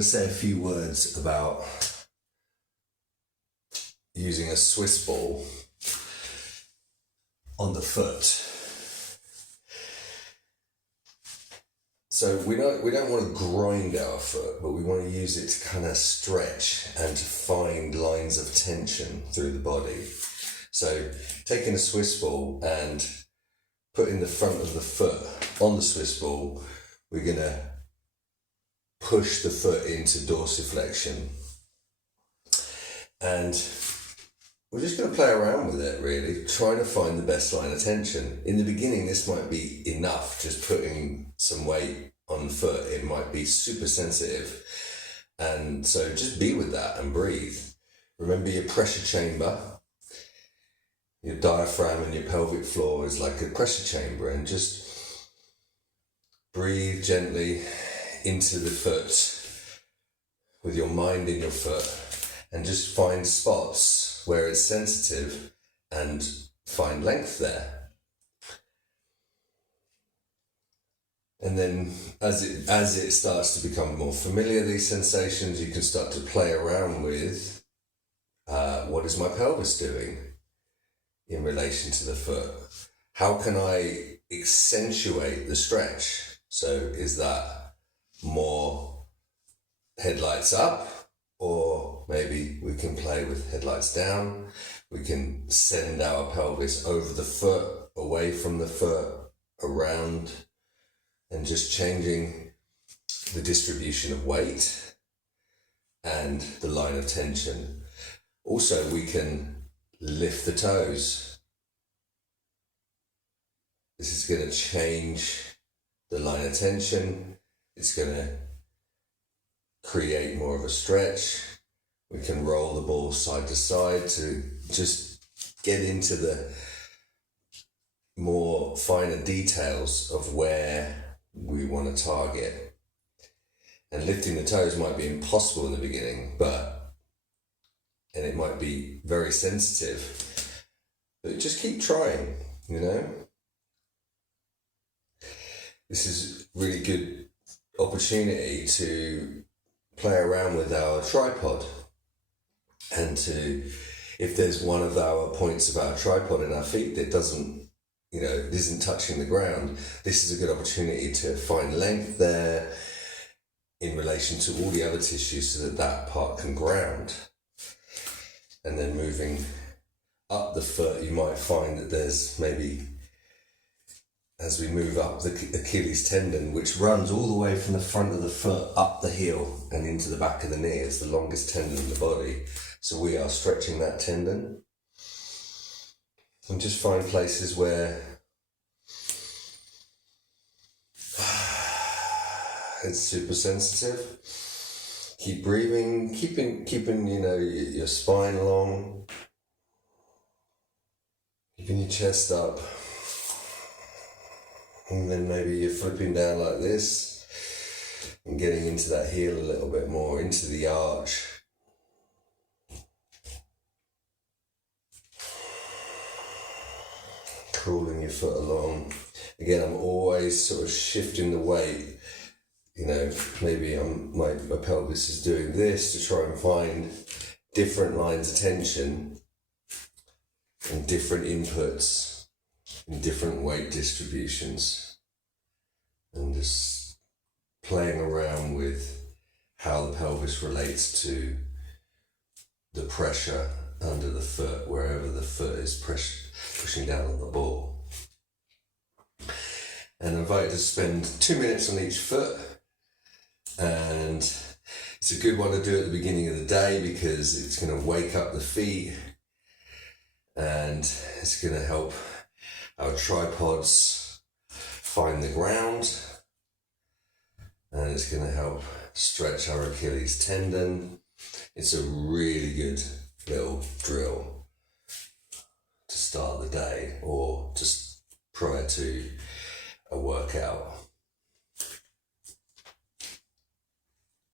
to say a few words about using a Swiss ball on the foot. So we don't want to grind our foot, but we want to use it to kind of stretch and to find lines of tension through the body. So taking a Swiss ball and putting the front of the foot on the Swiss ball, we're going to push the foot into dorsiflexion. And we're just going to play around with it, really, trying to find the best line of tension. In the beginning, this might be enough, just putting some weight on the foot. It might be super sensitive. And so just be with that and breathe. Remember your pressure chamber. Your diaphragm and your pelvic floor is like a pressure chamber, and just breathe gently into the foot with your mind in your foot, and just find spots where it's sensitive and find length there. And then as it starts to become more familiar, these sensations, you can start to play around with what is my pelvis doing in relation to the foot? How can I accentuate the stretch? So is that more headlights up, or maybe we can play with headlights down? We can send our pelvis over the foot, away from the foot, around, and just changing the distribution of weight and the line of tension. Also, we can lift the toes. This is going to change the line of tension. It's going to create more of a stretch. We can roll the ball side to side to just get into the more finer details of where we want to target. And lifting the toes might be impossible in the beginning, and it might be very sensitive, but just keep trying, you know. This is really good opportunity to play around with our tripod, and if there's one of our points of our tripod in our feet that isn't touching the ground, this is a good opportunity to find length there in relation to all the other tissues so that part can ground. And then moving up the foot, you might find that there's maybe, as we move up the Achilles tendon, which runs all the way from the front of the foot up the heel and into the back of the knee. It's the longest tendon in the body. So we are stretching that tendon. And just find places where it's super sensitive. Keep breathing, keeping your spine long, keeping your chest up, and then maybe you're flipping down like this and getting into that heel a little bit more, into the arch. Crawling your foot along. Again, I'm always sort of shifting the weight. Maybe my pelvis is doing this to try and find different lines of tension and different inputs and different weight distributions, and just playing around with how the pelvis relates to the pressure under the foot, wherever the foot is pushing down on the ball. And I invite you to spend 2 minutes on each foot. And it's a good one to do at the beginning of the day because it's going to wake up the feet, and it's going to help our tripods find the ground, and it's going to help stretch our Achilles tendon. It's a really good little drill to start the day, or just prior to